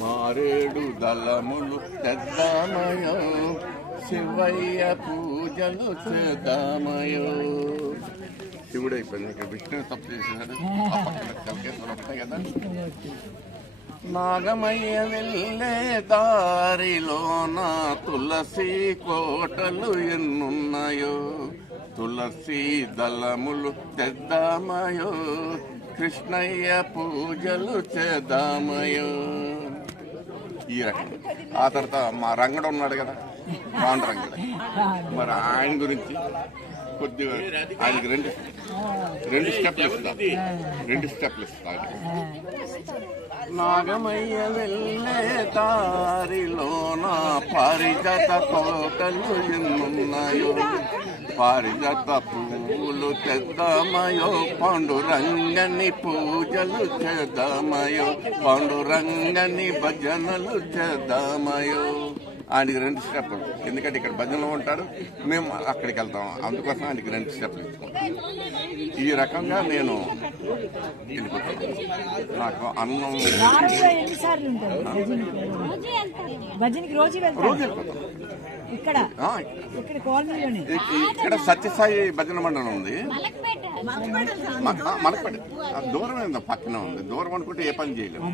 మారేడు దళములు తెద్దామయో, శివయ్య పూజలు చేద్దామయో. శివుడు అయిపోయింది, ఇక్కడ విష్ణువు తప్పు చేసినాడు. కలకేశ్వరం వస్తాయి కదా. నాగమయ్య వెళ్ళే దారిలోన తులసి కోటలు ఎన్నున్నాయో, తులసి దళములు తెద్దామయో, కృష్ణయ్య పూజలు చేద్దామయో. ఈ రకం. ఆ తర్వాత మా రంగడు ఉన్నాడు కదా, పాండురంగడు. మరి ఆయన గురించి కొద్దిగా ఆయనకి రెండు స్టెప్లు ఇస్తా. నాగమయ్య వెళ్ళే దారిలోన పారిజాత కోటలు ఎన్నున్నాయో, పారిజాత పువ్వులు తెద్దామయో, పాండురంగని పూజలు చేద్దామయో, పాండురంగని భజనలు చేద్దామయో. ఆయనకి 2 స్టెప్లు, ఎందుకంటే ఇక్కడ భజనలో ఉంటాడు, మేము అక్కడికి వెళ్తాం, అందుకోసం ఆయనకి 2 స్టెప్లు ఇచ్చుకుంటాం. ఈ రకంగా నేను వెళ్ళిపోతాను. నాకు అన్నం రోజు వెళ్ళిపోతాను. ఇక్కడ సత్యసాయి భజన మండలం ఉంది, మలకపేట. దూరం పక్కన ఉంది. దూరం అనుకుంటే ఏ పని చేయలేము.